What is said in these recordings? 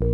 You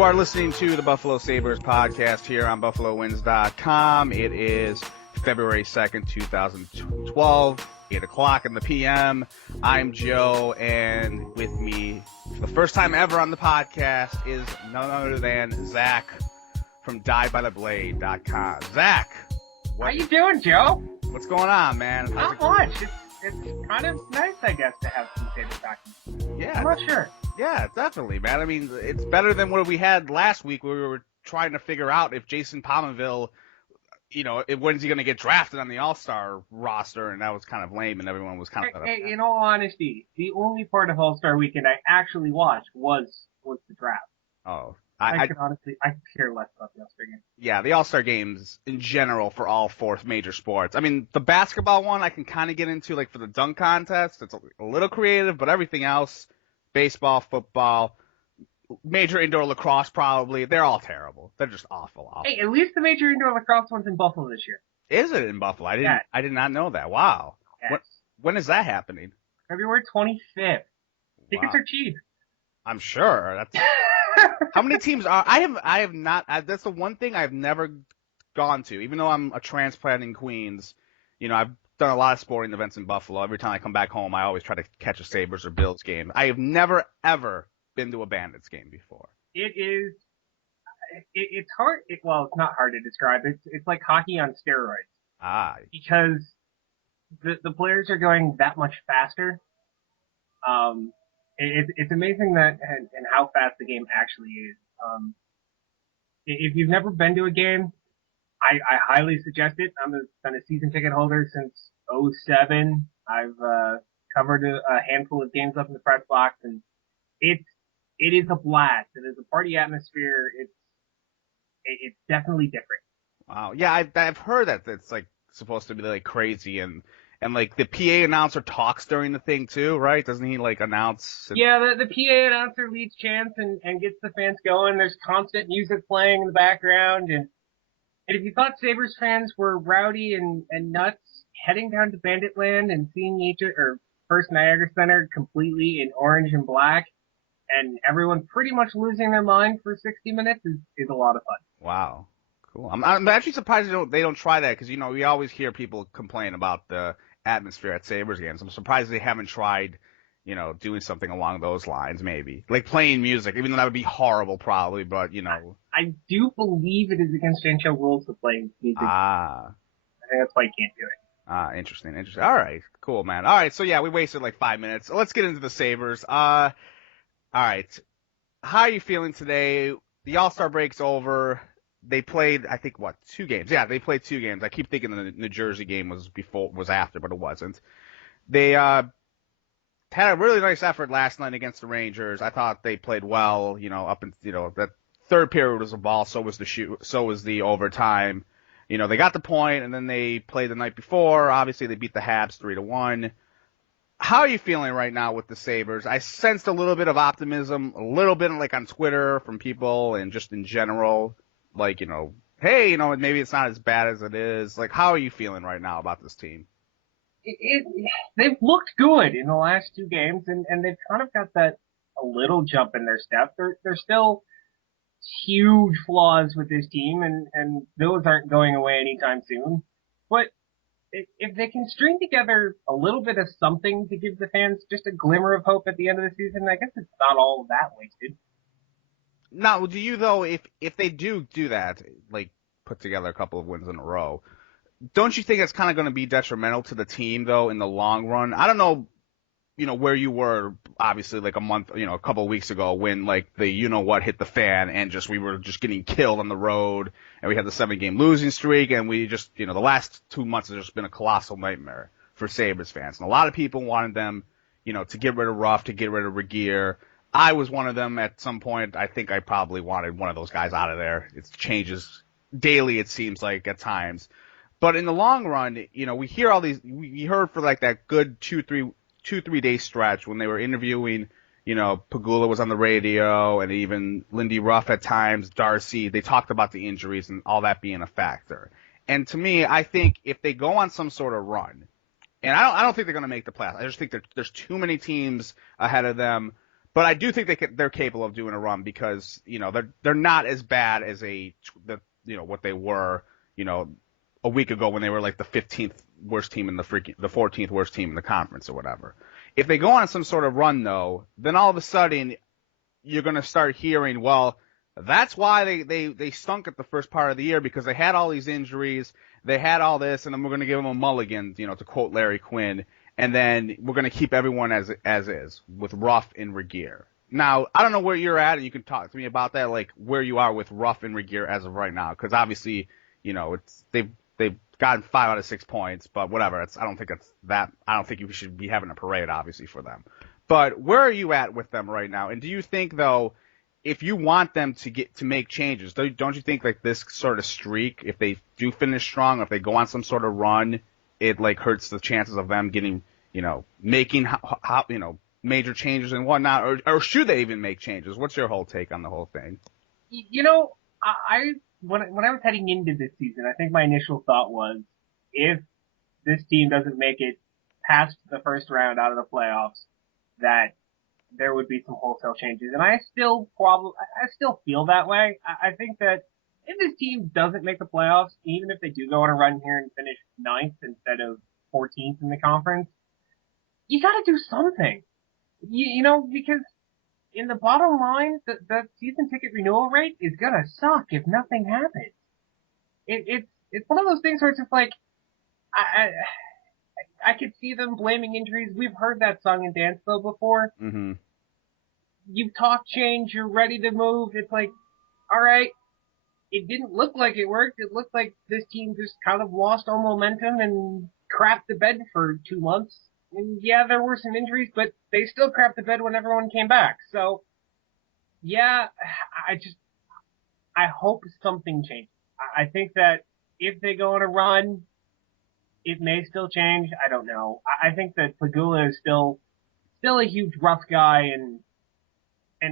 are listening to the Buffalo Sabres podcast here on BuffaloWins.com. It is February 2nd, 2012, 8 o'clock in the p.m. I'm Joe, and with me for the first time ever on the podcast is none other than Zach from DieByTheBlade.com. Zach! How you doing, Joe? What's going on, man? Not much. It's kind of nice, I guess, to have some Sabres talking. Yeah. I'm not sure. Yeah, definitely, man. I mean, it's better than what we had last week where we were trying to figure out if Jason Pominville, when's he going to get drafted on the All-Star roster, and that was kind of lame, and everyone was kind of... Hey, in all honesty, the only part of All-Star Weekend I actually watched was the draft. Oh. I care less about the All-Star game. Yeah, the All-Star games in general for all four major sports. I mean, the basketball one I can kind of get into, like for the dunk contest. It's a little creative, but everything else... Baseball, football, major indoor lacrosse probably. They're all terrible. They're just awful. Hey, at least the major indoor lacrosse one's in Buffalo this year. Is it in Buffalo? I did not know that. Wow. Yes. When is that happening? February 25th. Tickets are cheap. I'm sure. That's how many teams are? I have not. That's the one thing I've never gone to. Even though I'm a transplant in Queens, I've done a lot of sporting events in Buffalo. Every time I come back home, I always try to catch a Sabres or Bills game. I have never, ever been to a Bandits game before. It's hard. It's not hard to describe. It's like hockey on steroids. Because the players are going that much faster. It's amazing that and how fast the game actually is. If you've never been to a game, I highly suggest it. I've been a season ticket holder since '07. I've covered a handful of games up in the press box, and it is a blast. It is a party atmosphere. It's definitely different. Wow. Yeah, I've heard that it's like supposed to be like crazy, and like the PA announcer talks during the thing too, right? Doesn't he like announce? Yeah, the PA announcer leads chants and gets the fans going. There's constant music playing in the background, and if you thought Sabres fans were rowdy and nuts, heading down to Banditland and seeing First Niagara Center completely in orange and black, and everyone pretty much losing their mind for 60 minutes is a lot of fun. Wow, cool. I'm actually surprised they don't try that because we always hear people complain about the atmosphere at Sabres games. I'm surprised they haven't tried doing something along those lines, maybe like playing music, even though that would be horrible probably, but I do believe it is against NHL rules to play music. I think that's why you can't do it. Interesting. All right, cool, man. All right, so yeah, we wasted like 5 minutes. Let's get into the Sabres. All right, how are you feeling today? The All-Star break's over. They played, I think, 2 games? Yeah, they played 2 games. I keep thinking the New Jersey game was after, but it wasn't. They had a really nice effort last night against the Rangers. I thought they played well, up in, that third period was a ball, so was the overtime. They got the point, and then they played the night before. Obviously, they beat the Habs 3-1. How are you feeling right now with the Sabres? I sensed a little bit of optimism, a little bit like on Twitter from people and just in general, like, hey, maybe it's not as bad as it is. Like, how are you feeling right now about this team? They've looked good in the last 2 games, and they've kind of got that a little jump in their step. There's still huge flaws with this team, and those aren't going away anytime soon. But if they can string together a little bit of something to give the fans just a glimmer of hope at the end of the season, I guess it's not all that wasted. Now, do you, though, if they do that, like put together a couple of wins in a row, don't you think it's kind of going to be detrimental to the team, though, in the long run? I don't know, where you were, obviously, like a couple of weeks ago when, like, the hit the fan and we were just getting killed on the road and we had the 7-game losing streak and we just, the last 2 months has just been a colossal nightmare for Sabres fans. And a lot of people wanted them, to get rid of Ruff, to get rid of Regeer. I was one of them at some point. I think I probably wanted one of those guys out of there. It changes daily, it seems like, at times. But in the long run, we hear all these. We heard for like that good 2-3 day stretch when they were interviewing, Pagula was on the radio and even Lindy Ruff at times, Darcy, they talked about the injuries and all that being a factor. And to me, I think if they go on some sort of run, and I don't think they're going to make the playoffs. I just think there's too many teams ahead of them. But I do think they're capable of doing a run because, they're not as bad as what they were, a week ago when they were like the 15th worst team in the 14th worst team in the conference or whatever. If they go on some sort of run though, then all of a sudden you're going to start hearing, well, that's why they stunk at the first part of the year because they had all these injuries, they had all this, and then we're going to give them a mulligan, to quote Larry Quinn, and then we're going to keep everyone as is with Ruff and Regier. Now, I don't know where you're at, and you can talk to me about that, like where you are with Ruff and Regier as of right now, because obviously, they've gotten 5 out of 6 points, but whatever. I don't think you should be having a parade, obviously, for them. But where are you at with them right now? And do you think though, if you want them to make changes, don't you think like this sort of streak, if they do finish strong, if they go on some sort of run, it like hurts the chances of them getting, making major changes and whatnot, or should they even make changes? What's your whole take on the whole thing? When I was heading into this season, I think my initial thought was, if this team doesn't make it past the first round out of the playoffs, that there would be some wholesale changes. And I still feel that way. I think that if this team doesn't make the playoffs, even if they do go on a run here and finish 9th instead of 14th in the conference, you gotta do something. Because in the bottom line, the season ticket renewal rate is gonna suck if nothing happens. It's one of those things where it's just like, I could see them blaming injuries. We've heard that song and dance though before. Mm-hmm. You talk change, you're ready to move. It's like, all right, it didn't look like it worked. It looked like this team just kind of lost all momentum and crapped the bed for 2 months. And yeah, there were some injuries, but they still crapped the bed when everyone came back. So, yeah, I hope something changes. I think that if they go on a run, it may still change. I don't know. I think that Pagula is still a huge rough guy, and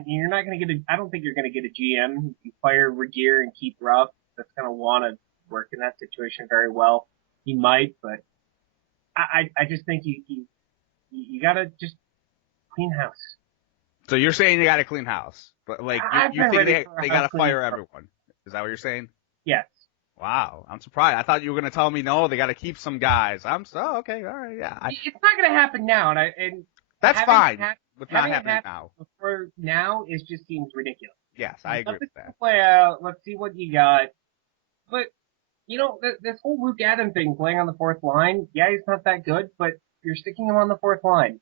you're not going to I don't think you're going to get a GM. You fire Regier and keep Ruff. That's going to want to work in that situation very well. He might, but I just think you got to just clean house. So you're saying you got to clean house, but like you think they got to fire everyone? Is that what you're saying? Yes. Wow, I'm surprised. I thought you were going to tell me no, they got to keep some guys. Okay, all right, yeah. It's not going to happen now, and that's fine. With not happening now. Before now, it just seems ridiculous. Yes, I agree with that. Play out. Let's see what you got. But this whole Luke Adam thing, playing on the fourth line. Yeah, he's not that good, but you're sticking him on the fourth line.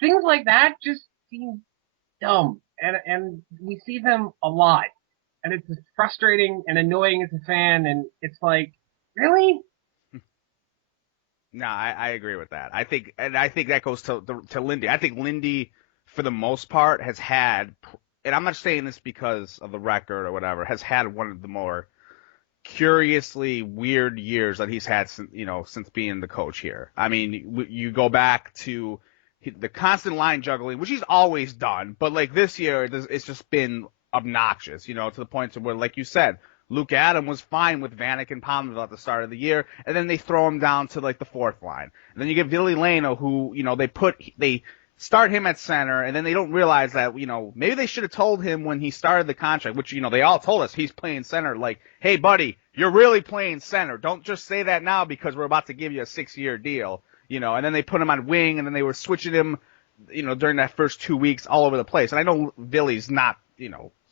Things like that just seem dumb, and we see them a lot. And it's frustrating and annoying as a fan, and it's like, really? No, I agree with that. I think that goes to Lindy. I think Lindy, for the most part, has had, and I'm not saying this because of the record or whatever, has had one of the more curiously weird years that he's had since being the coach here. I mean, you go back to the constant line juggling, which he's always done, but like this year, it's just been obnoxious, to the point to where, like you said, Luke Adam was fine with Vanek and Palmerville at the start of the year, and then they throw him down to like the fourth line. And then you get Ville Leno, who, they start him at center, and then they don't realize that, maybe they should have told him when he started the contract, which, they all told us he's playing center, like, hey buddy, you're really playing center. Don't just say that now because we're about to give you a 6-year deal, and then they put him on wing, and then they were switching him, during that first 2 weeks all over the place. And I know Ville's not,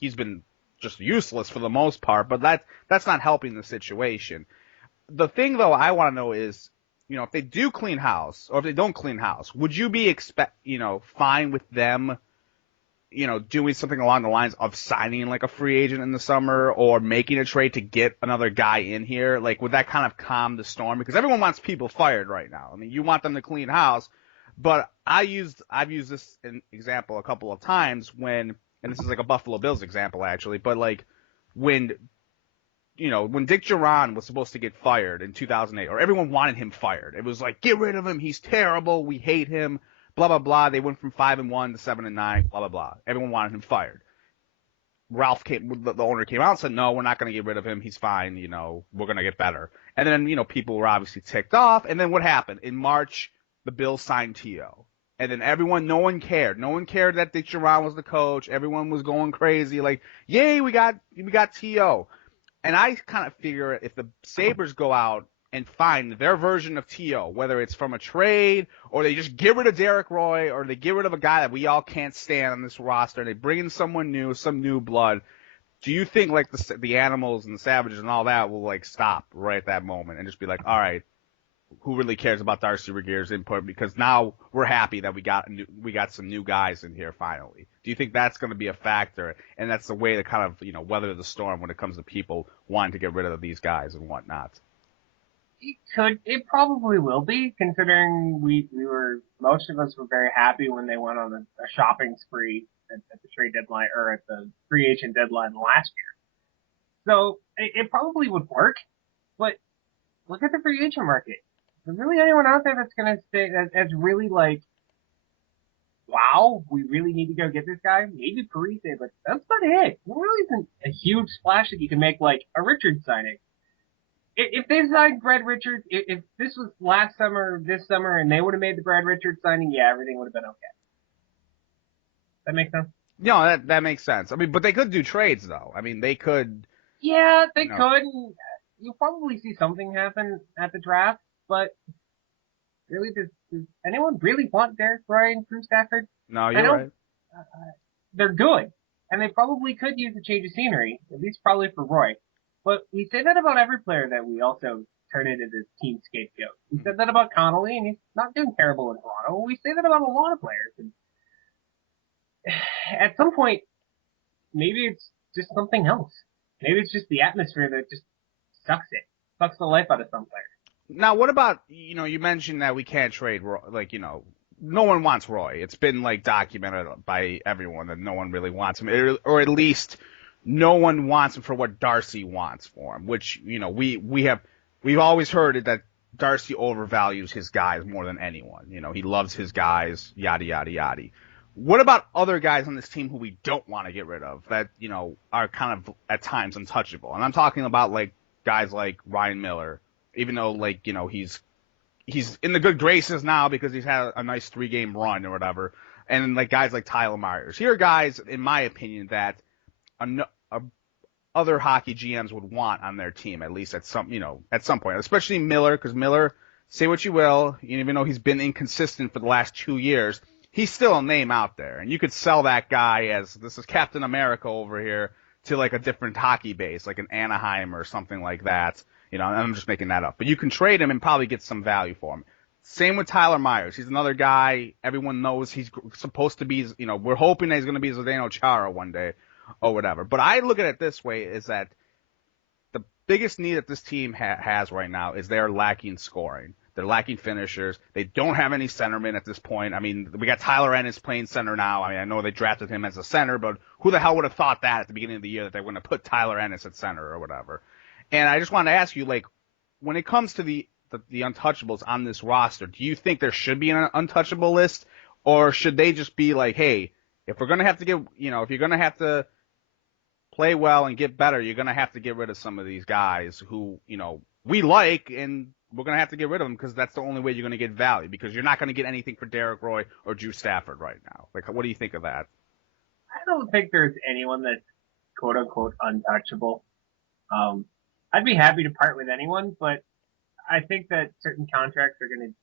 he's been just useless for the most part, but that's not helping the situation. The thing though I want to know is, if they do clean house or if they don't clean house, would you be fine with them, doing something along the lines of signing like a free agent in the summer or making a trade to get another guy in here? Like, would that kind of calm the storm? Because everyone wants people fired right now. I mean, you want them to clean house, but I've used this example a couple of times when, and this is like a Buffalo Bills example actually, but like when when Dick Duran was supposed to get fired in 2008, or everyone wanted him fired. It was like, get rid of him. He's terrible. We hate him. Blah, blah, blah. They went from 5-1 to 7-9, blah, blah, blah. Everyone wanted him fired. The owner came out and said, no, we're not going to get rid of him. He's fine. We're going to get better. And then, people were obviously ticked off. And then what happened? In March, the Bills signed T.O. And then no one cared. No one cared that Dick Duran was the coach. Everyone was going crazy. Like, yay, we got T.O. And I kind of figure if the Sabres go out and find their version of T.O., whether it's from a trade or they just get rid of Derek Roy or they get rid of a guy that we all can't stand on this roster and they bring in someone new, some new blood, do you think like the Animals and the Savages and all that will like stop right at that moment and just be like, all right, who really cares about Darcy Regeer's input? Because now we're happy that we got some new guys in here finally. Do you think that's going to be a factor? And that's the way to kind of, weather the storm when it comes to people wanting to get rid of these guys and whatnot? It probably will be, considering most of us were very happy when they went on a shopping spree at the trade deadline, or at the free agent deadline last year. So it probably would work, but look at the free agent market. Is there really anyone out there that's going to stay, that's really like, wow, we really need to go get this guy? Maybe Parise, but that's not it. There really isn't a huge splash that you can make like a Richards signing. If they signed Brad Richards, if this was last summer, this summer, and they would have made the Brad Richards signing, yeah, everything would have been okay. That make sense? No, that makes sense. I mean, but they could do trades, though. I mean, they could. Yeah, they could. You'll probably see something happen at the draft, but really, does anyone really want Derek Roy and Drew Stafford? No, you're right. They're good, and they probably could use a change of scenery, at least probably for Roy. But we say that about every player that we also turn into this team scapegoat. We said that about Connolly, and he's not doing terrible in Toronto. We say that about a lot of players. And at some point, maybe it's just something else. Maybe it's just the atmosphere that just sucks the life out of some players. Now, what about, you mentioned that we can't trade Roy, no one wants Roy. It's been, documented by everyone that no one really wants him, or at least no one wants him for what Darcy wants for him, which, we've always heard that Darcy overvalues his guys more than anyone. He loves his guys, yada, yada, yada. What about other guys on this team who we don't want to get rid of that, are kind of at times untouchable? And I'm talking about, guys like Ryan Miller, even though, he's in the good graces now because he's had a nice 3-game run or whatever. And, guys like Tyler Myers. Here are guys, in my opinion, that other hockey GMs would want on their team, at least at some point, especially Miller, because Miller, say what you will, even though he's been inconsistent for the last 2 years, he's still a name out there. And you could sell that guy as, this is Captain America over here, to a different hockey base, like an Anaheim or something like that. I'm just making that up. But you can trade him and probably get some value for him. Same with Tyler Myers. He's another guy everyone knows he's supposed to be, we're hoping that he's going to be Zdeno Chara one day or whatever. But I look at it this way, is that the biggest need that this team has right now is they're lacking scoring. They're lacking finishers. They don't have any centermen at this point. I mean, we got Tyler Ennis playing center now. I mean, I know they drafted him as a center, but who the hell would have thought that at the beginning of the year that they were going to put Tyler Ennis at center or whatever? And I just want to ask you, when it comes to the untouchables on this roster, do you think there should be an untouchable list, or should they just be like, hey, if we're going to have to get, if you're going to have to play well and get better, you're going to have to get rid of some of these guys who, we like, and we're going to have to get rid of them because that's the only way you're going to get value, because you're not going to get anything for Derek Roy or Drew Stafford right now. What do you think of that? I don't think there's anyone that's quote-unquote untouchable. I'd be happy to part with anyone, but I think that certain contracts are going to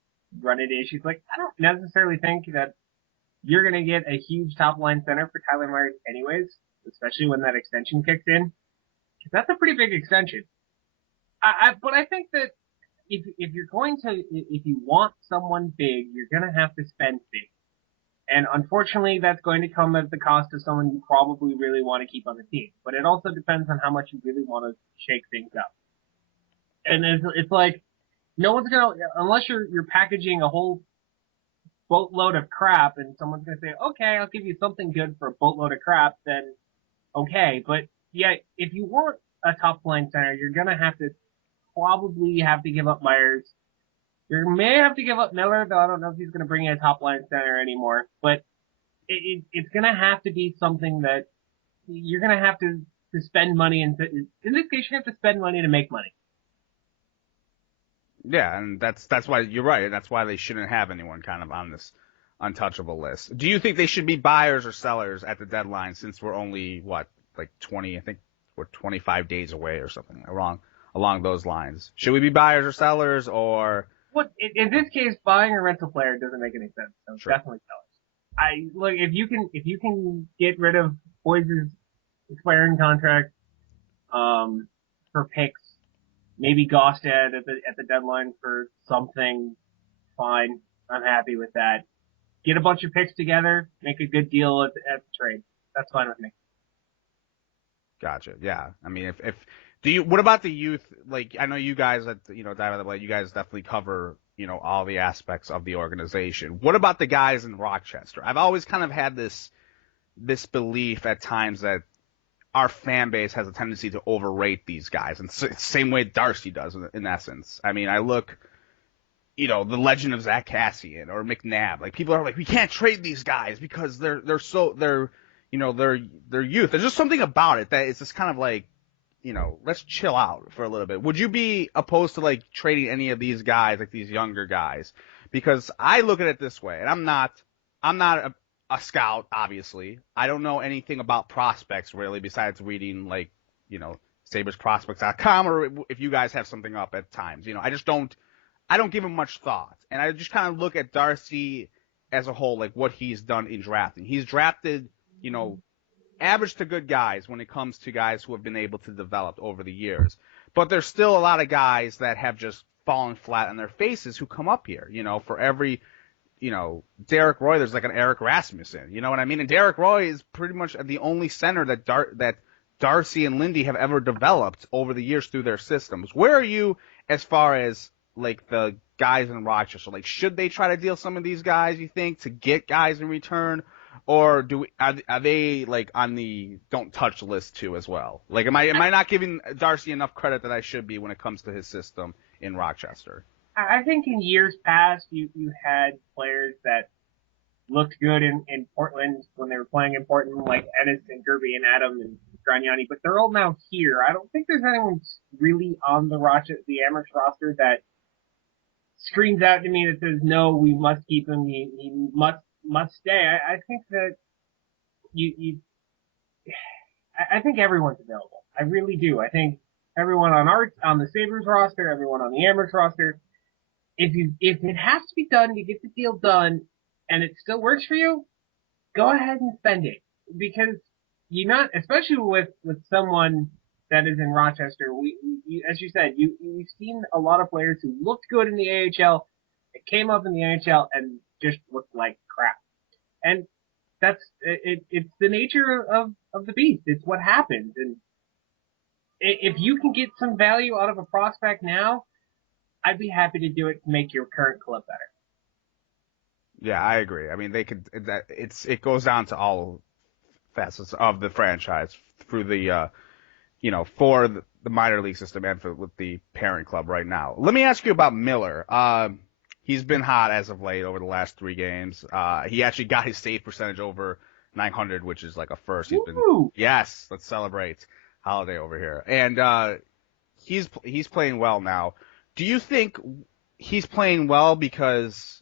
run into issues. I don't necessarily think that you're going to get a huge top-line center for Tyler Myers anyways, especially when that extension kicks in, because that's a pretty big extension. But I think that if you want someone big, you're going to have to spend big. And unfortunately, that's going to come at the cost of someone you probably really want to keep on the team. But it also depends on how much you really want to shake things up. And it's like, no one's going to, unless you're packaging a whole boatload of crap and someone's going to say, okay, I'll give you something good for a boatload of crap, then okay. But yeah, if you want a top line center, you're gonna probably have to give up Myers. You may have to give up Miller, though I don't know if he's gonna bring in a top line center anymore. But it's gonna have to be something that you're gonna have to spend money in this case you have to spend money to make money. Yeah, and that's why you're right. That's why they shouldn't have anyone kind of on this untouchable list. Do you think they should be buyers or sellers at the deadline since we're only like 20? I think we're 25 days away or something along those lines. Should we be buyers or sellers or? Well, in this case, buying a rental player doesn't make any sense. So sure. Definitely sellers. Look, if you can get rid of Boyes' expiring contract, for picks, maybe Gostad at the deadline for something, fine. I'm happy with that. Get a bunch of picks together, make a good deal at the trade. That's fine with me. Gotcha. Yeah. I mean, what about the youth? Like, I know you guys at, Dive by the Blade, you guys definitely cover, all the aspects of the organization. What about the guys in Rochester? I've always kind of had this belief at times that our fan base has a tendency to overrate these guys, and same way Darcy does in essence. I mean, I look, the legend of Zach Cassian or McNabb. Like, people are like, we can't trade these guys because they're youth. There's just something about it that it's just kind of like, let's chill out for a little bit. Would you be opposed to like trading any of these guys, like these younger guys? Because I look at it this way, and I'm not a scout, obviously. I don't know anything about prospects really, besides reading like, SabresProspects.com, or if you guys have something up at times. I don't give him much thought. And I just kind of look at Darcy as a whole, like what he's done in drafting. He's drafted, average to good guys when it comes to guys who have been able to develop over the years. But there's still a lot of guys that have just fallen flat on their faces who come up here. For every, Derek Roy, there's like an Eric Rasmussen. You know what I mean? And Derek Roy is pretty much the only center that Darcy and Lindy have ever developed over the years through their systems. Where are you as far as like the guys in Rochester? Like, should they try to deal some of these guys, you think, to get guys in return? Or are they like on the don't touch list too as well? Like, am I not giving Darcy enough credit that I should be when it comes to his system in Rochester? I think in years past you had players that looked good in Portland when they were playing in Portland, like Ennis and Gerby and Adam and Gragnani, but they're all now here. I don't think there's anyone really on the Amherst roster that screams out to me that says, no, we must keep him, he must stay. I think that I think everyone's available. I really do. I think everyone on the Sabres roster, everyone on the Amherst roster, if it has to be done to get the deal done and it still works for you, go ahead and spend it. Because especially with someone that is in Rochester, we as you said, we've seen a lot of players who looked good in the AHL, that came up in the NHL and just looked like crap. And it's the nature of the beast. It's what happens. And if you can get some value out of a prospect now, I'd be happy to do it to make your current club better. Yeah, I agree. I mean, it goes down to all facets of the franchise through the, for the minor league system and with the parent club right now. Let me ask you about Miller. He's been hot as of late over the last 3 games. He actually got his save percentage over 900, which is like a first. Yes, let's celebrate holiday over here. And he's playing well now. Do you think he's playing well because,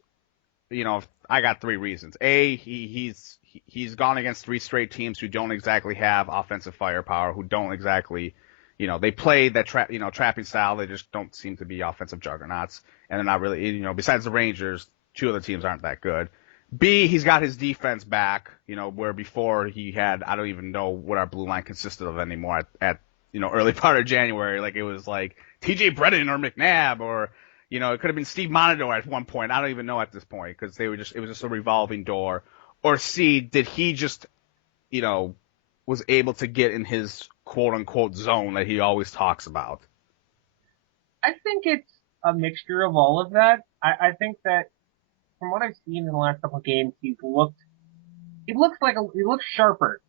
I got 3 reasons. A, he's gone against 3 straight teams who don't exactly have offensive firepower, who don't exactly, they play that trapping style. They just don't seem to be offensive juggernauts, and they're not really, besides the Rangers, 2 other teams aren't that good. B, he's got his defense back, where before he had, I don't even know what our blue line consisted of anymore at early part of January. Like, it was like TJ Brennan or McNabb or, it could have been Steve Monador at one point. I don't even know at this point because it was just a revolving door. Or C, did he just, was able to get in his quote unquote zone that he always talks about? I think it's a mixture of all of that. I think that from what I've seen in the last couple of games, he looks sharper.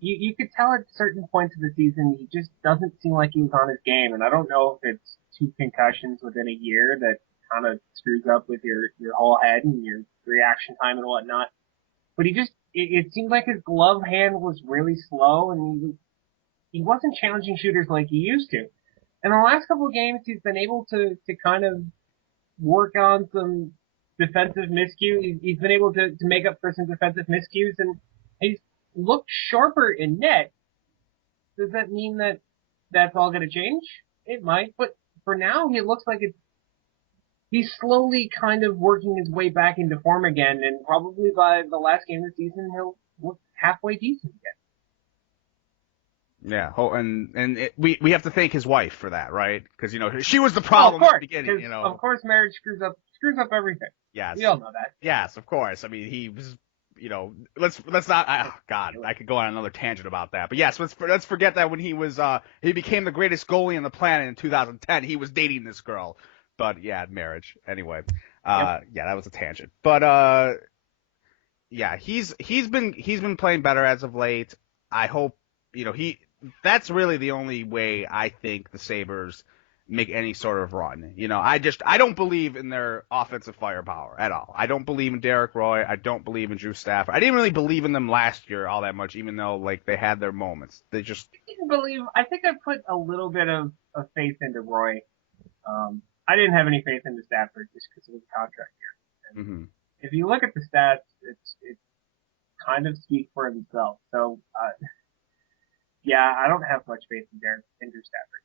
You could tell at certain points of the season he just doesn't seem like he was on his game, and I don't know if it's 2 concussions within a year that kind of screws up with your whole head and your reaction time and whatnot. But it seemed like his glove hand was really slow, and he wasn't challenging shooters like he used to. And the last couple of games, he's been able to kind of work on some defensive miscues. He's been able to make up for some defensive miscues, and he's looked sharper in net. Does that mean that that's all going to change? It might, but for now, he looks like he's slowly kind of working his way back into form again, and probably by the last game of the season, he'll look halfway decent again. Yeah, we have to thank his wife for that, right? Because she was the problem at the beginning. Of course, marriage screws up everything. Yes, we all know that. Yes, of course. I mean, he was. Let's not. Oh God, I could go on another tangent about that. But yes, let's forget that when he became the greatest goalie on the planet in 2010, he was dating this girl. But yeah, marriage. Anyway, yeah, that was a tangent. But yeah, he's been playing better as of late. I hope that's really the only way I think the Sabres make any sort of run. I don't believe in their offensive firepower at all. I don't believe in Derek Roy. I don't believe in Drew Stafford. I didn't really believe in them last year all that much, even though they had their moments. They just didn't believe. I think I put a little bit of faith into Roy. I didn't have any faith into Stafford just because of his contract here. Mm-hmm. If you look at the stats, it kind of speaks for himself. So. Yeah, I don't have much faith in Drew Stafford.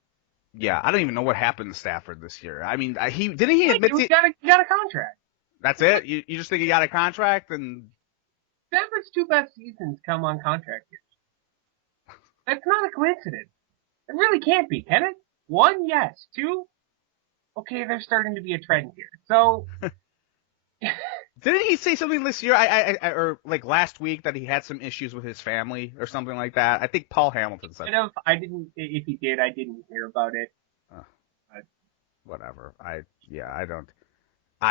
Yeah, I don't even know what happened to Stafford this year. I mean, he admit he got a contract. That's it? You just think he got a contract and Stafford's 2 best seasons come on contract years. That's not a coincidence. It really can't be, can it? 1, yes. 2, okay, there's starting to be a trend here. So didn't he say something this year, or last week, that he had some issues with his family or something like that? I think Paul Hamilton said. If he did, I didn't hear about it. Whatever. I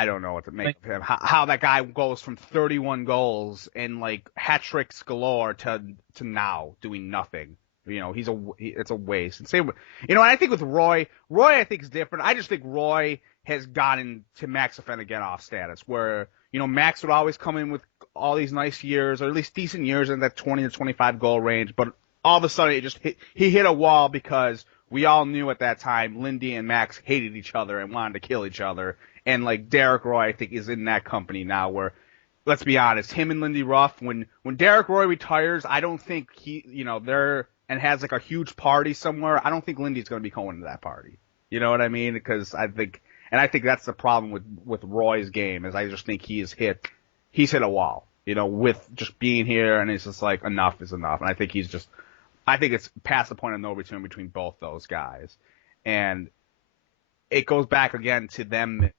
don't know what to make of him. How that guy goes from 31 goals and hat tricks galore to now doing nothing. It's a waste. And same, and I think with Roy I think is different. I just think Roy has gotten to Max Afinogenov status where, Max would always come in with all these nice years, or at least decent years in that 20 to 25 goal range, but all of a sudden he hit a wall because we all knew at that time Lindy and Max hated each other and wanted to kill each other. And Derek Roy, I think, is in that company now where, let's be honest, him and Lindy Ruff, when Derek Roy retires, I don't think they're and has a huge party somewhere, I don't think Lindy's going to be going to that party. You know what I mean? Because I think that's the problem with Roy's game, is I just think he's hit a wall, with just being here, and it's just enough is enough. And I think it's past the point of no return between both those guys. And it goes back again to them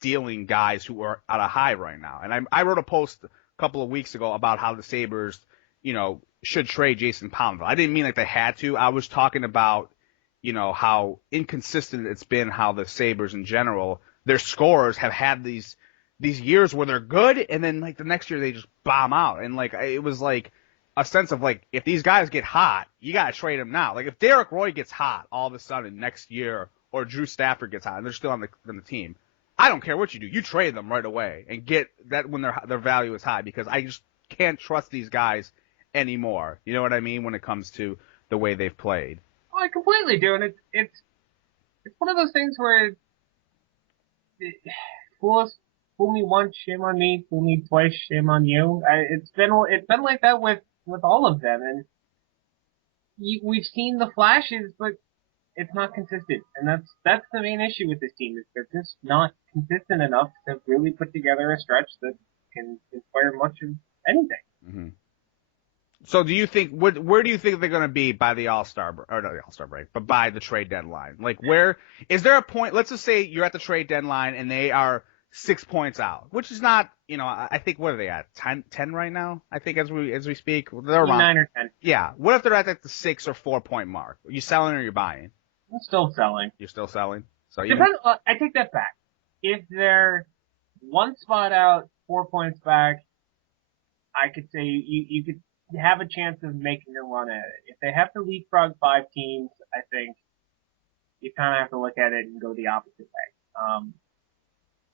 dealing guys who are at a high right now. And I wrote a post a couple of weeks ago about how the Sabres, should trade Jason Pominville. I didn't mean they had to. I was talking about, how inconsistent it's been, how the Sabres in general, their scorers have had these years where they're good, and then the next year they just bomb out. And it was a sense of if these guys get hot, you gotta trade them now. If Derek Roy gets hot all of a sudden next year, or Drew Stafford gets hot and they're still on the team, I don't care what you do. You trade them right away and get that when their value is high, because I just can't trust these guys anymore. You know what I mean? When it comes to the way they've played. Oh, I completely do, and it's one of those things where fool me once, shame on me. Fool me twice, shame on you. It's been like that with all of them, and we've seen the flashes, but it's not consistent, and that's the main issue with this team, is they're just not consistent enough to really put together a stretch that can inspire much of anything. Mm-hmm. So do you think, where do you think they're going to be by the All-Star, or not the All-Star break, but by the trade deadline? Where, is there a point, let's just say you're at the trade deadline and they are 6 points out, which is not, I think, what are they at? 10 right now? I think as we speak. They're around 9 or 10. Yeah. What if they're at the 6 or 4 point mark? Are you selling or you're buying? I'm still selling. You're still selling? So I take that back. If they're 1 spot out, 4 points back, I could say you could have a chance of making a run at it. If they have to leapfrog 5 teams, I think you kind of have to look at it and go the opposite way.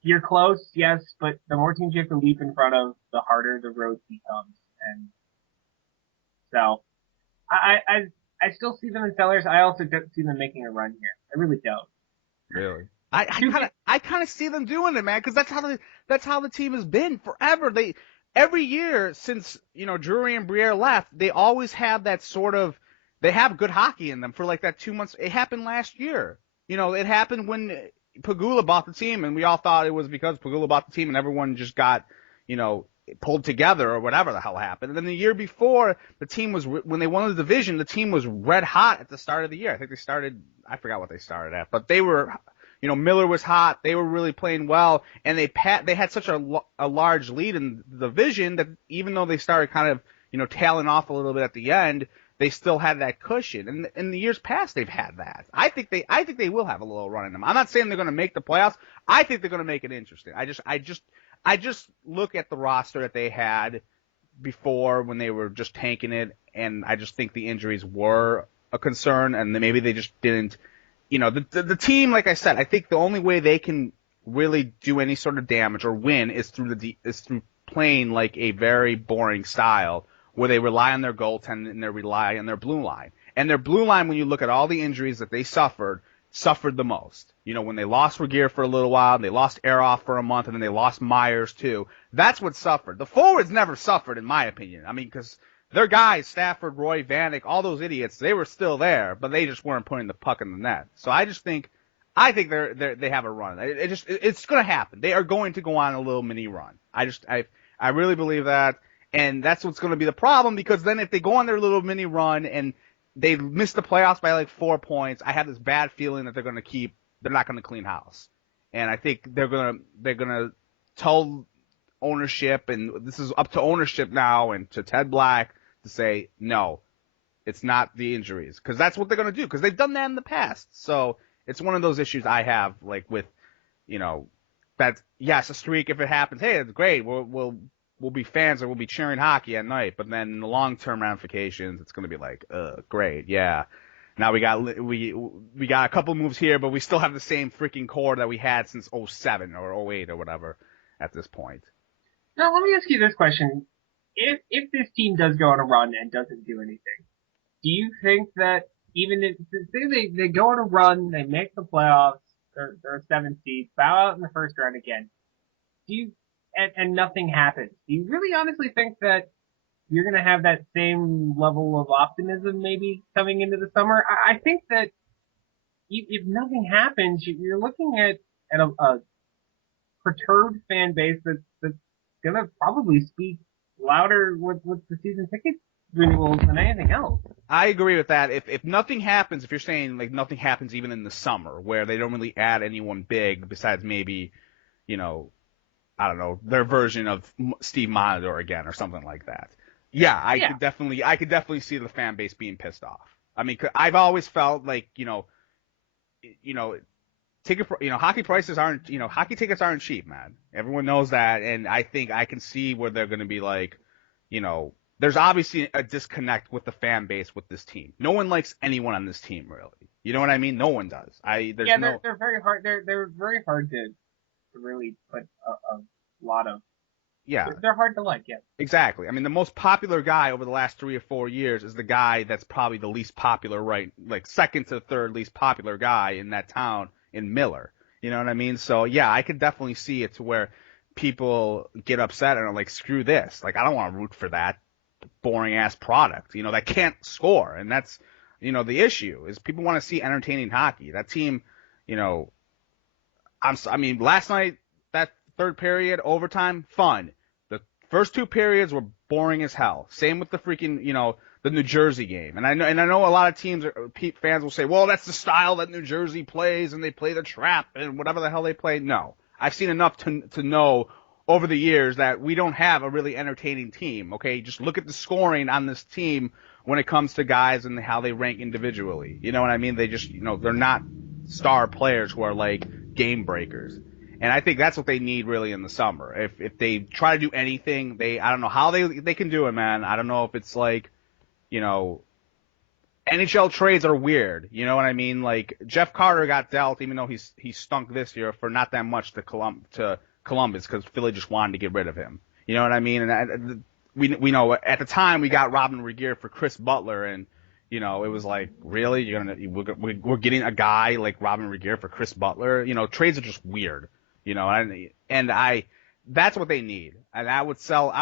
You're close, yes, but the more teams you have to leap in front of, the harder the road becomes. And so I still see them in sellers. I also don't see them making a run here. I really don't. Really? I kind of see them doing it, man, because that's how the team has been forever. Every year since Drury and Briere left, they always have that sort of, they have good hockey in them for like that 2 months. It happened last year. It happened when Pagula bought the team, and we all thought it was because Pagula bought the team, and everyone just got pulled together or whatever the hell happened. And then the year before, the team was, when they won the division, the team was red hot at the start of the year. I think they started, I forgot what they started at, but they were, Miller was hot. They were really playing well, and they had such a large lead in the division that even though they started kind of, tailing off a little bit at the end, they still had that cushion. And in the years past, they've had that. I think they will have a little run in them. I'm not saying they're going to make the playoffs. I think they're going to make it interesting. I just look at the roster that they had before when they were just tanking it, and I just think the injuries were a concern, and maybe they just didn't. The team, like I said, I think the only way they can really do any sort of damage or win is through playing like a very boring style where they rely on their goaltending and they rely on their blue line. And their blue line, when you look at all the injuries that they suffered the most. When they lost Regier for a little while, they lost Aroff for a month, and then they lost Myers too. That's what suffered. The forwards never suffered, in my opinion. I mean, because their guys, Stafford, Roy, Vanek, all those idiots, they were still there, but they just weren't putting the puck in the net. So I think they have a run. It's going to happen. They are going to go on a little mini run. I really believe that, and that's what's going to be the problem, because then if they go on their little mini run and they miss the playoffs by like 4 points, I have this bad feeling that they're not going to clean house. And I think they're going to tell ownership, and this is up to ownership now and to Ted Black to say, no, it's not the injuries. Because that's what they're going to do, because they've done that in the past. So it's one of those issues I have, like with, that, yes, a streak, if it happens, hey, it's great. We'll be fans or we'll be cheering hockey at night. But then in the long-term ramifications, it's going to be like, great, yeah. Now we got a couple moves here, but we still have the same freaking core that we had since 07 or 08 or whatever at this point. Now, let me ask you this question. If this team does go on a run and doesn't do anything, do you think that even if they go on a run, they make the playoffs, they're a 7th seed, bow out in the first round again, and nothing happens, do you really honestly think that you're going to have that same level of optimism maybe coming into the summer? I think that if nothing happens, you're looking at a perturbed fan base that's going to probably speak louder with the season ticket renewals than anything else. I agree with that. If nothing happens, if you're saying like nothing happens even in the summer where they don't really add anyone big besides maybe, I don't know, their version of Steve Monitor again or something like that. Yeah, I could definitely see the fan base being pissed off. I mean, I've always felt like, hockey prices aren't, hockey tickets aren't cheap, man. Everyone knows that, and I think I can see where they're going to be like, there's obviously a disconnect with the fan base with this team. No one likes anyone on this team, really. You know what I mean? No one does. They're very hard. They're very hard to really put a lot of. Yeah. They're hard to like, yeah. Exactly. I mean, the most popular guy over the last 3 or 4 years is the guy that's probably the least popular, right? Like second to third least popular guy in that town in Miller. You know what I mean? So, yeah, I could definitely see it to where people get upset and are like, screw this. Like, I don't want to root for that boring-ass product, that can't score. And that's, the issue is people want to see entertaining hockey. That team, last night, that third period, overtime, fun. The first 2 periods were boring as hell. Same with the freaking, the New Jersey game. And I know a lot of fans will say, well, that's the style that New Jersey plays, and they play the trap and whatever the hell they play. No. I've seen enough to know over the years that we don't have a really entertaining team, okay? Just look at the scoring on this team when it comes to guys and how they rank individually. You know what I mean? They just, they're not star players who are like game breakers. And I think that's what they need really in the summer. If they try to do anything, I don't know how they can do it, man. I don't know if it's like, you know, NHL trades are weird. You know what I mean? Like Jeff Carter got dealt, even though he stunk this year for not that much to Columbus because Philly just wanted to get rid of him. You know what I mean? And we know at the time we got Robin Regehr for Chris Butler, and you know it was like, really, we're getting a guy like Robin Regehr for Chris Butler? You know, trades are just weird. You know, and that's what they need, and I would sell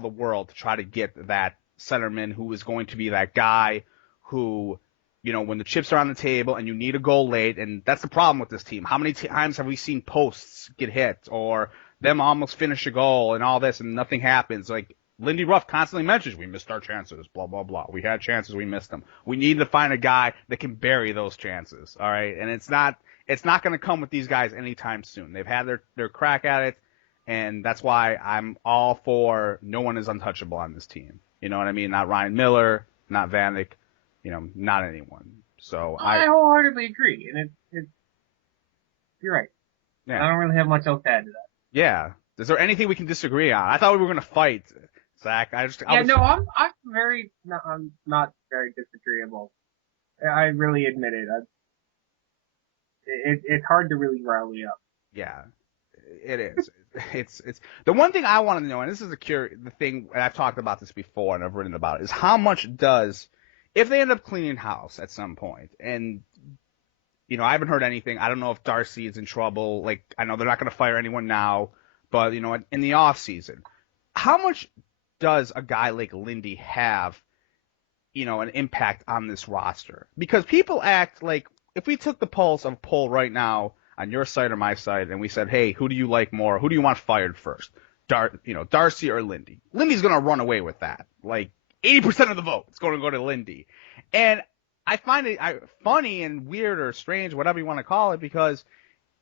the world to try to get that centerman who is going to be that guy who, you know, when the chips are on the table and you need a goal late, and that's the problem with this team. How many times have we seen posts get hit or them almost finish a goal and all this and nothing happens? Like Lindy Ruff constantly mentions, we missed our chances, blah, blah, blah. We had chances, we missed them. We need to find a guy that can bury those chances, all right? And it's not going to come with these guys anytime soon. They've had their crack at it, and that's why I'm all for no one is untouchable on this team. You know what I mean? Not Ryan Miller, not Vanek. You know, not anyone. So I wholeheartedly agree, and it's you're right. Yeah. I don't really have much else to add to that. Yeah. Is there anything we can disagree on? I thought we were going to fight, Zach. I'm not very disagreeable. I really admit it. It's hard to really rile me up. Yeah, it is. it's the one thing I want to know, and this is the thing, and I've talked about this before and I've written about it, is how much if they end up cleaning house at some point, and, you know, I haven't heard anything. I don't know if Darcy is in trouble. Like, I know they're not going to fire anyone now, but, you know, in the off season, how much does a guy like Lindy have, you know, an impact on this roster? Because people act like, if we took the pulse of a poll right now on your side or my side, and we said, hey, who do you like more? Who do you want fired first? Darcy or Lindy? Lindy's going to run away with that. Like, 80% of the vote is going to go to Lindy. And I find it funny and weird or strange, whatever you want to call it, because,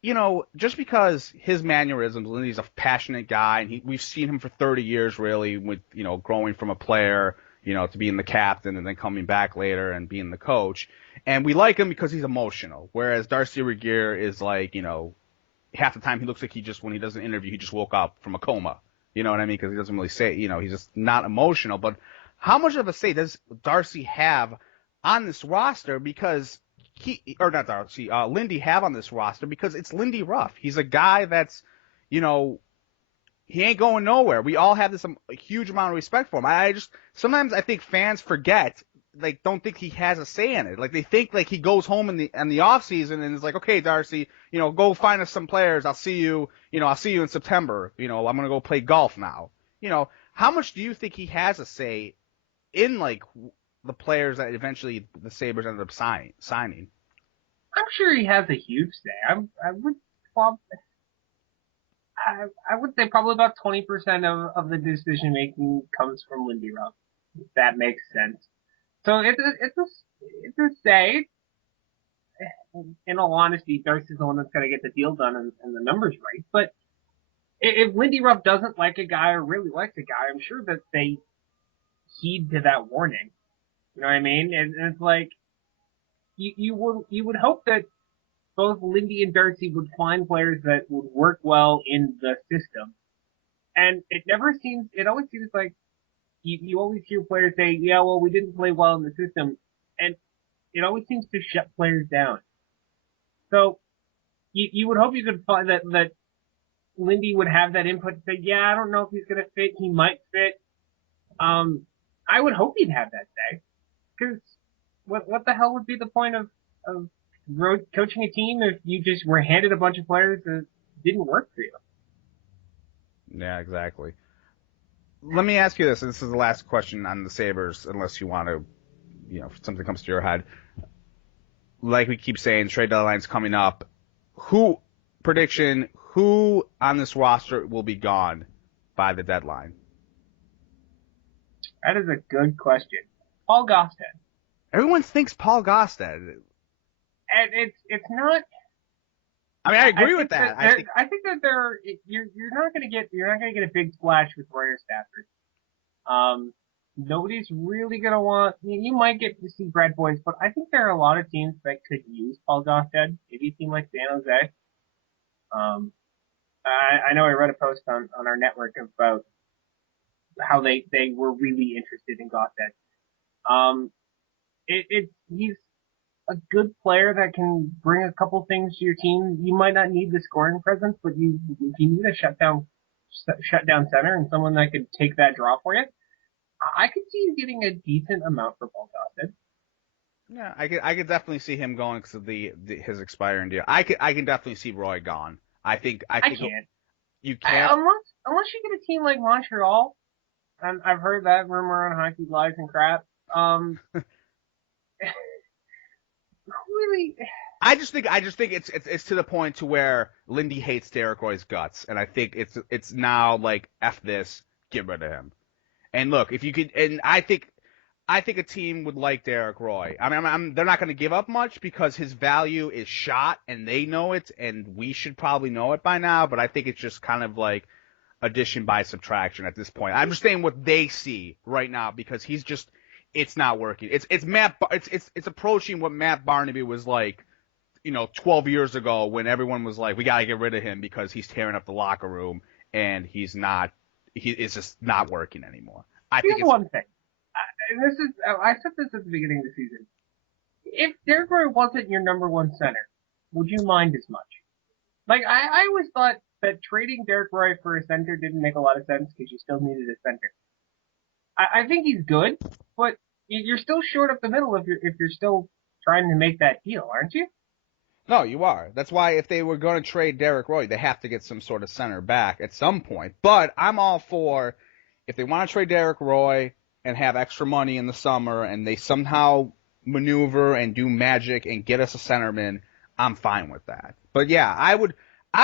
you know, just because his mannerisms, Lindy's a passionate guy, and we've seen him for 30 years, really, with, you know, growing from a player, you know, to being the captain and then coming back later and being the coach. And we like him because he's emotional, whereas Darcy Regehr is like, you know, half the time he looks like when he does an interview, he just woke up from a coma. You know what I mean? Because he doesn't really say, you know, he's just not emotional. But how much of a say does Darcy have on this roster? Because Lindy have on this roster because it's Lindy Ruff. He's a guy that's, you know, he ain't going nowhere. We all have a huge amount of respect for him. Sometimes I think fans forget, like, don't think he has a say in it. Like, they think like he goes home in the off season and is like, okay, Darcy, you know, go find us some players. I'll see you in September. You know, I'm going to go play golf now. You know, how much do you think he has a say in, like, the players that eventually the Sabres ended up signing? I'm sure he has a huge say. I would say probably about 20% of the decision making comes from Lindy Ruff, if that makes sense. So it's a say. In all honesty, Darcy's the one that's going to get the deal done and the numbers right. But if Lindy Ruff doesn't like a guy or really likes a guy, I'm sure that they heed to that warning. You know what I mean? And it's like, you would hope that both Lindy and Darcy would find players that would work well in the system. And it always seems like you always hear players say, yeah, well, we didn't play well in the system. And it always seems to shut players down. So you would hope you could find that Lindy would have that input to say, yeah, I don't know if he's going to fit. He might fit. I would hope he'd have that say. Because what the hell would be the point of coaching a team if you just were handed a bunch of players that didn't work for you? Yeah, exactly. Let me ask you this, and this is the last question on the Sabres, unless you want to, you know, if something comes to your head. Like we keep saying, trade deadline's coming up. Who on this roster will be gone by the deadline? That is a good question. Paul Gausted. Everyone thinks Paul Gausted. And it's not. I mean, I agree with that. I think that you're not going to get a big splash with Royer Stafford. Nobody's really going to want. I mean, you might get to see Brad Boyes, but I think there are a lot of teams that could use Paul Gausted. Maybe a team like San Jose. I know I read a post on our network about how they were really interested in Gossett. Um, he's a good player that can bring a couple things to your team. You might not need the scoring presence, but if you need a shutdown center and someone that could take that draw for you, I could see you getting a decent amount for Paul Gossett. Yeah, I could definitely see him going because of his expiring deal. I can definitely see Roy gone. I I think can't. you can't. Unless you get a team like Montreal, and I've heard that rumor on Hockey Live and crap. Really, I just think it's to the point to where Lindy hates Derek Roy's guts, and I think it's now like F this, get rid of him. And look, if you could, and I think a team would like Derek Roy. I mean, they're not going to give up much because his value is shot, and they know it, and we should probably know it by now. But I think it's just kind of like addition by subtraction at this point. I'm just saying what they see right now because it's not working. It's approaching what Matt Barnaby was like, 12 years ago when everyone was like, we got to get rid of him because he's tearing up the locker room and he is just not working anymore. here's one thing. I said this at the beginning of the season. If Derek Roy wasn't your number one center, would you mind as much? Like, I always thought that trading Derek Roy for a center didn't make a lot of sense because you still needed a center. I think he's good, but you're still short up the middle if you're still trying to make that deal, aren't you? No, you are. That's why if they were going to trade Derek Roy, they have to get some sort of center back at some point. But I'm all for if they want to trade Derek Roy and have extra money in the summer and they somehow maneuver and do magic and get us a centerman, I'm fine with that. But yeah, I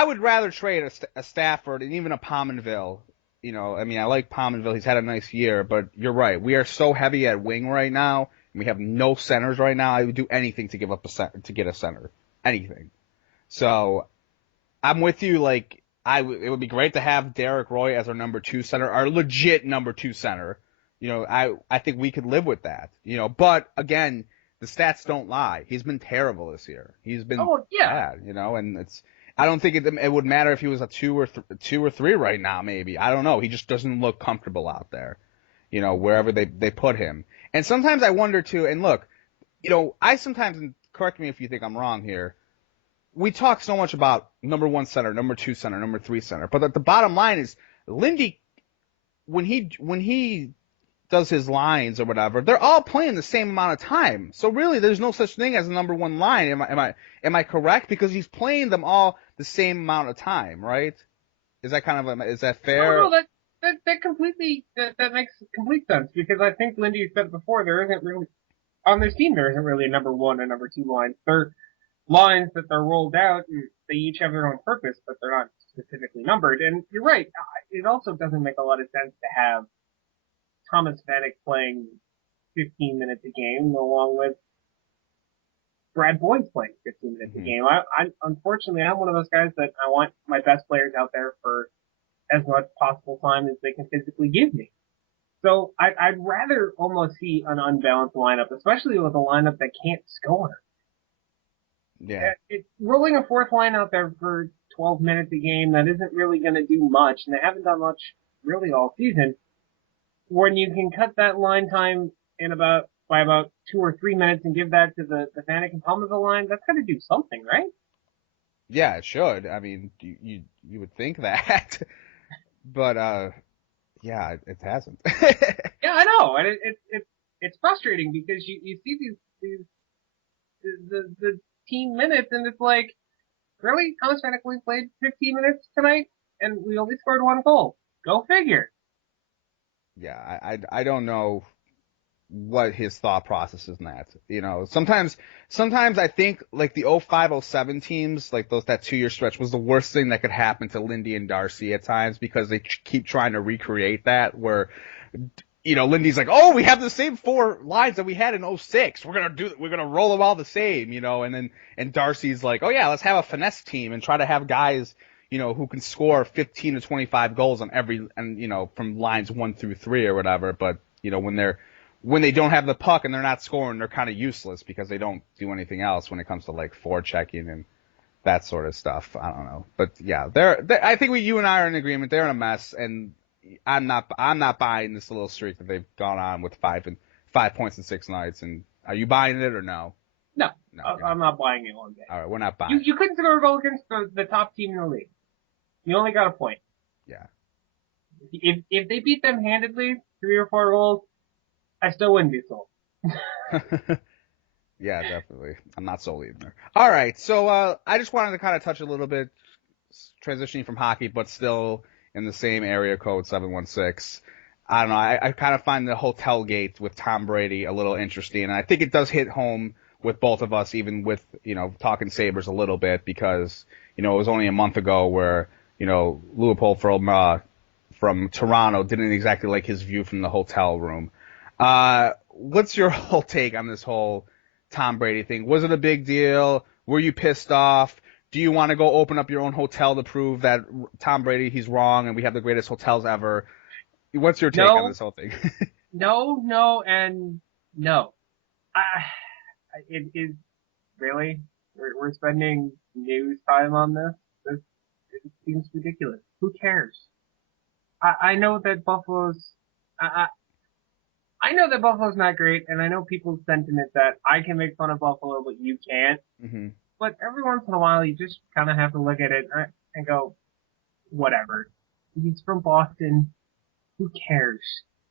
would rather trade a Stafford and even a Pominville. I mean, I like Pominville. He's had a nice year, but you're right. We are so heavy at wing right now, and we have no centers right now. I would do anything to give up to get a center. Anything. So I'm with you. Like it would be great to have Derek Roy as our number 2 center, our legit number 2 center. I think we could live with that. But again, the stats don't lie. He's been terrible this year. He's been bad. And I don't think it would matter if he was a 2 or 3 right now. Maybe I don't know. He just doesn't look comfortable out there. Wherever they put him. And sometimes I wonder too. And look, I sometimes. Correct me if you think I'm wrong here. We talk so much about number 1 center, number 2 center, number 3 center, but the bottom line is Lindy, when he does his lines or whatever, they're all playing the same amount of time. So really, there's no such thing as a number 1 line. Am I correct? Because he's playing them all the same amount of time, right? Is that fair? No, that makes complete sense because I think Lindy said before there isn't really. On this team, there isn't really a number 1 and number 2 lines. They're lines that they're rolled out, and they each have their own purpose, but they're not specifically numbered. And you're right. It also doesn't make a lot of sense to have Thomas Vanek playing 15 minutes a game along with Brad Boyd's playing 15 minutes a game. Unfortunately, I'm one of those guys that I want my best players out there for as much possible time as they can physically give me. So I'd rather almost see an unbalanced lineup, especially with a lineup that can't score. Yeah. It's rolling a 4th line out there for 12 minutes a game that isn't really going to do much, and they haven't done much really all season. When you can cut that line time by about 2 or 3 minutes and give that to the Vanek and Palmerville line, that's got to do something, right? Yeah, it should. I mean, you would think that, but yeah, it hasn't. Yeah, I know, and it's frustrating because you see the team minutes, and it's like, really, Thomas Vanek only played 15 minutes tonight, and we only scored 1 goal. Go figure. Yeah, I don't know what his thought process is in that. Sometimes I think like the 05-07 teams, like that 2-year stretch was the worst thing that could happen to Lindy and Darcy at times because they keep trying to recreate that where, Lindy's like, oh, we have the same 4 lines that we had in 06. We're going to roll them all the same, and Darcy's like, oh yeah, let's have a finesse team and try to have guys, who can score 15 to 25 goals on from lines 1 through 3 or whatever. But, when they don't have the puck and they're not scoring, they're kind of useless because they don't do anything else when it comes to like forechecking and that sort of stuff. I don't know, but yeah, I think you and I are in agreement. They're in a mess, and I'm not buying this little streak that they've gone on with 5 points in 6 nights. And are you buying it or no? No, No, I'm not buying it one day. All right, we're not buying. You couldn't score a goal against the top team in the league. You only got a point. Yeah. If they beat them handedly, 3 or 4 goals, I still wouldn't be sold. Yeah, definitely. I'm not sold either. All right, so I just wanted to kind of touch a little bit, transitioning from hockey, but still in the same area code, 716. I don't know. I kind of find the hotel gate with Tom Brady a little interesting, and I think it does hit home with both of us, even with, talking Sabres a little bit, because, it was only a month ago where, Leopold from Toronto didn't exactly like his view from the hotel room. What's your whole take on this whole Tom Brady thing? Was it a big deal? Were you pissed off? Do you want to go open up your own hotel to prove that Tom Brady, he's wrong and we have the greatest hotels ever? What's your take on this whole thing? No, and no. It is really, we're spending news time on this. It seems ridiculous. Who cares? I know that I know that Buffalo's not great, and I know people's sentiment that I can make fun of Buffalo, but you can't. Mm-hmm. But every once in a while, you just kind of have to look at it and go, whatever. He's from Boston. Who cares?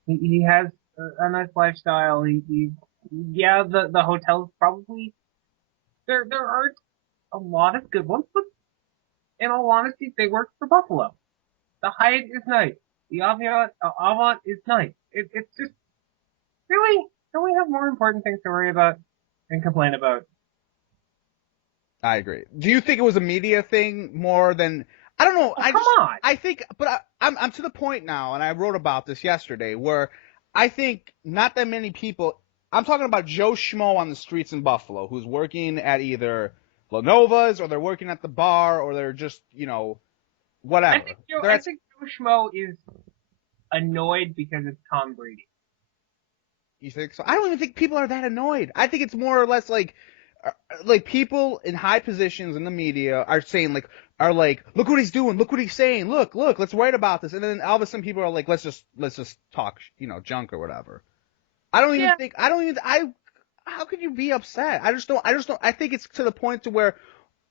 He has a nice lifestyle. Yeah, the hotels probably, there aren't a lot of good ones, but in all honesty, they work for Buffalo. The Hyatt is nice. The Avant is nice. It's just, really, don't we have more important things to worry about and complain about? I agree. Do you think it was a media thing more than, I don't know. Come on. I think, but I'm to the point now, and I wrote about this yesterday, where I think not that many people, I'm talking about Joe Schmo on the streets in Buffalo, who's working at either Lenova's, or they're working at the bar, or they're just, whatever. I think Joe Schmo is annoyed because it's Tom Brady. You think so? I don't even think people are that annoyed. I think it's more or less like people in high positions in the media are saying are like, look what he's doing, look what he's saying, look, let's write about this, and then all of a sudden people are like, let's just talk, junk or whatever. I don't even think, how could you be upset? I just don't, I think it's to the point to where,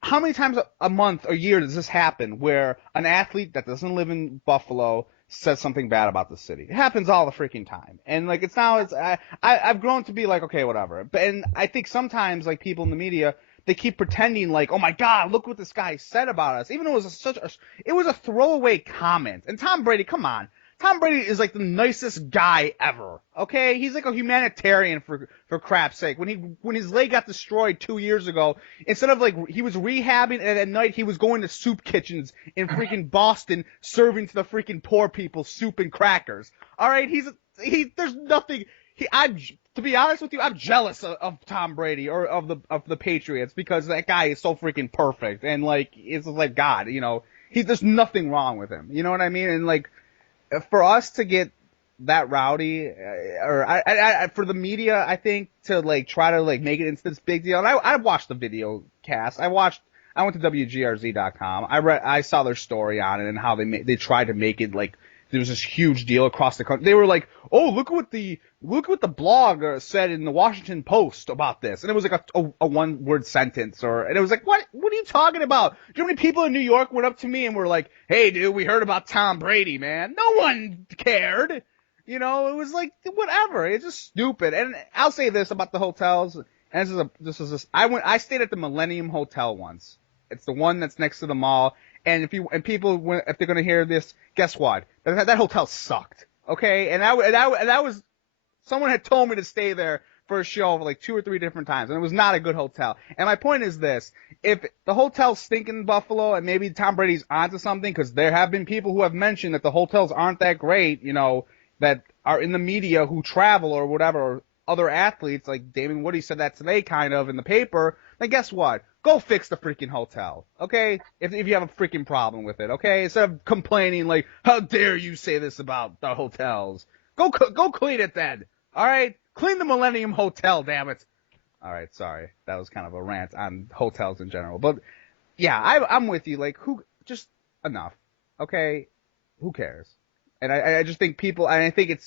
how many times a month or year does this happen where an athlete that doesn't live in Buffalo says something bad about the city? It happens all the freaking time. And I've grown to be like, okay, whatever. And I think sometimes people in the media, they keep pretending like, oh my God, look what this guy said about us. Even though it was a throwaway comment. And Tom Brady, come on. Tom Brady is like the nicest guy ever. Okay? He's like a humanitarian for crap's sake. When his leg got destroyed 2 years ago, instead of he was rehabbing, and at night he was going to soup kitchens in freaking Boston serving to the freaking poor people soup and crackers. All right? There's nothing, to be honest with you, I'm jealous of Tom Brady or of the Patriots, because that guy is so freaking perfect, and it's like God, there's nothing wrong with him. You know what I mean? And for us to get that rowdy, or for the media, I think, to try to make it into this big deal. And I watched the video cast. I went to WGRZ.com. I saw their story on it and how they tried to make it there was this huge deal across the country. They were like, oh, look what the blog said in the Washington Post about this. And it was a one-word sentence, and it was like, what are you talking about? Do you know how many people in New York went up to me and were like, hey, dude, we heard about Tom Brady, man. No one cared. It was like, whatever. It's just stupid. And I'll say this about the hotels. And I stayed at the Millennium Hotel once. It's the one that's next to the mall. And if they're gonna hear this, guess what? That hotel sucked. Okay, and that was, someone had told me to stay there for a show of 2 or 3 different times, and it was not a good hotel. And my point is this: if the hotels stink in Buffalo, and maybe Tom Brady's onto something, because there have been people who have mentioned that the hotels aren't that great, that are in the media who travel or whatever, or other athletes like Damon Woody said that today, kind of in the paper. Then guess what? Go fix the freaking hotel, okay? If you have a freaking problem with it, okay? Instead of complaining how dare you say this about the hotels? Go clean it then, all right? Clean the Millennium Hotel, damn it. All right, sorry. That was kind of a rant on hotels in general. But yeah, I'm with you. Like, just enough. Okay, who cares? And I just think people, and I think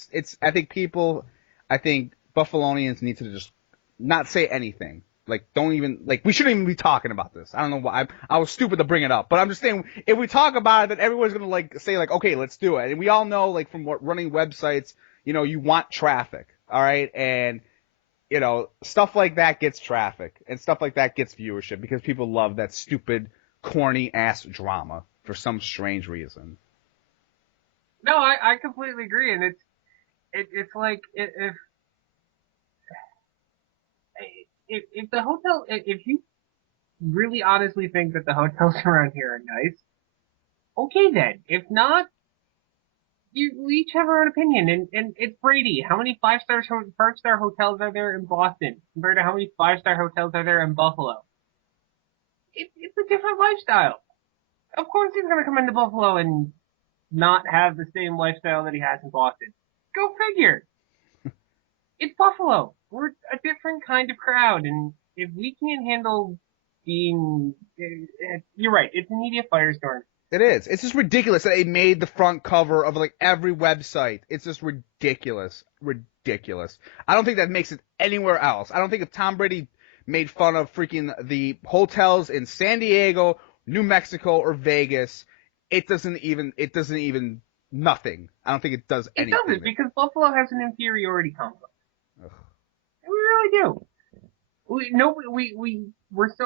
I think Buffalonians need to just not say anything. Like, don't even, like, we shouldn't even be talking about this. I don't know why. I was stupid to bring it up, but I'm just saying, if we talk about it, then everyone's gonna, like, say, like, okay, let's do it. And we all know, like, from running websites, you want traffic, alright? And, stuff like that gets traffic, and stuff like that gets viewership, because people love that stupid, corny-ass drama for some strange reason. No, I completely agree, and it's like if the hotel, if you really honestly think that the hotels around here are nice, okay then. If not, we each have our own opinion, and it's Brady. How many five-star hotels are there in Boston compared to how many five-star hotels are there in Buffalo? It's a different lifestyle. Of course he's gonna come into Buffalo and not have the same lifestyle that he has in Boston. Go figure. It's Buffalo. We're a different kind of crowd, and if we can't handle being, you're right. It's a media firestorm. It is. It's just ridiculous that they made the front cover of, like, every website. It's just ridiculous. Ridiculous. I don't think that makes it anywhere else. I don't think if Tom Brady made fun of freaking the hotels in San Diego, New Mexico, or Vegas, it doesn't even, nothing. I don't think it does anything. It doesn't, because Buffalo has an inferiority complex. Ugh. We really do.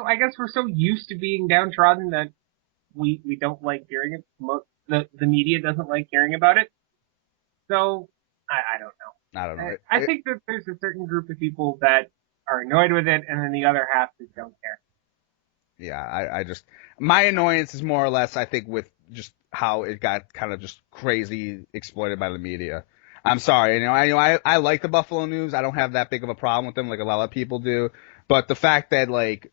I guess we're so used to being downtrodden that we don't like hearing it. The media doesn't like hearing about it. So, I don't know. I don't know. I think that there's a certain group of people that are annoyed with it, and then the other half that don't care. Yeah, I just, my annoyance is more or less, I think, with just how it got kind of just crazy exploited by the media. I'm sorry, I like the Buffalo News. I don't have that big of a problem with them like a lot of people do. But the fact that, like,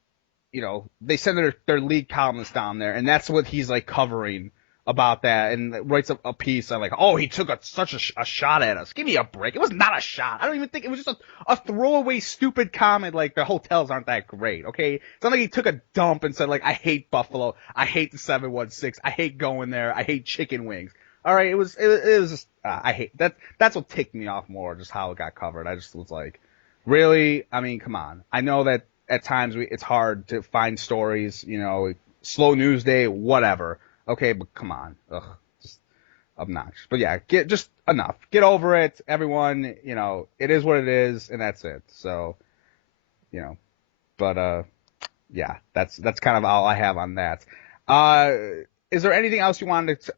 they send their lead columnist down there, and that's what he's, like, covering about that, and writes a piece on, like, oh, he took such a shot at us. Give me a break. It was not a shot. I don't even think it was just a throwaway stupid comment, like, the hotels aren't that great, okay? It's not like he took a dump and said, like, I hate Buffalo. I hate the 716. I hate going there. I hate chicken wings. All right, it was just, I hate that. That's what ticked me off more, just how it got covered. I just was like, really? I mean, come on. I know that at times it's hard to find stories, slow news day, whatever. Okay, but come on. Ugh, just obnoxious. But yeah, just enough. Get over it. Everyone, it is what it is, and that's it. So, but yeah, that's kind of all I have on that. Is there anything else you wanted to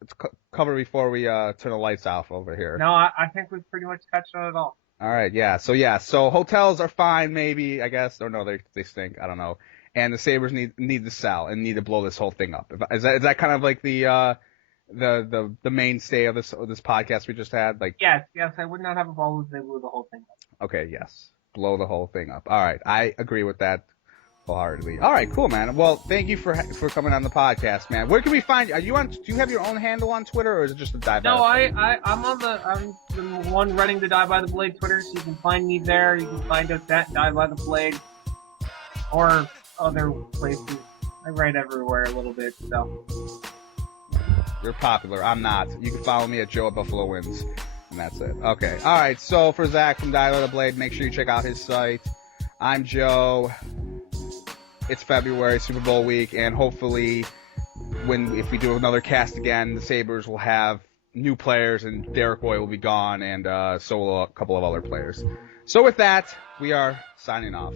cover before we turn the lights off over here? No, I think we've pretty much touched on it all. All right, yeah. So hotels are fine, maybe, I guess, or no, they stink. I don't know. And the Sabres need to sell and need to blow this whole thing up. Is that kind of like the mainstay of this podcast we just had? Like, yes, I would not have a problem if they blew the whole thing up. Okay, yes, blow the whole thing up. All right, I agree with that wholeheartedly. All right, cool, man. Well, thank you for coming on the podcast, man. Where can we find you? Are you on? Do you have your own handle on Twitter, or is it just a Die By No, the Blade? I'm the one running the Die By the Blade Twitter, so you can find me there. You can find us at Die By the Blade, or other places. I write everywhere a little bit, so. You're popular. I'm not. You can follow me at Joe at Buffalo Wins, and that's it. Okay. All right. So for Zach from Die By the Blade, make sure you check out his site. I'm Joe. It's February, Super Bowl week, and hopefully, if we do another cast again, the Sabres will have new players, and Derek Roy will be gone, and so will a couple of other players. So with that, we are signing off.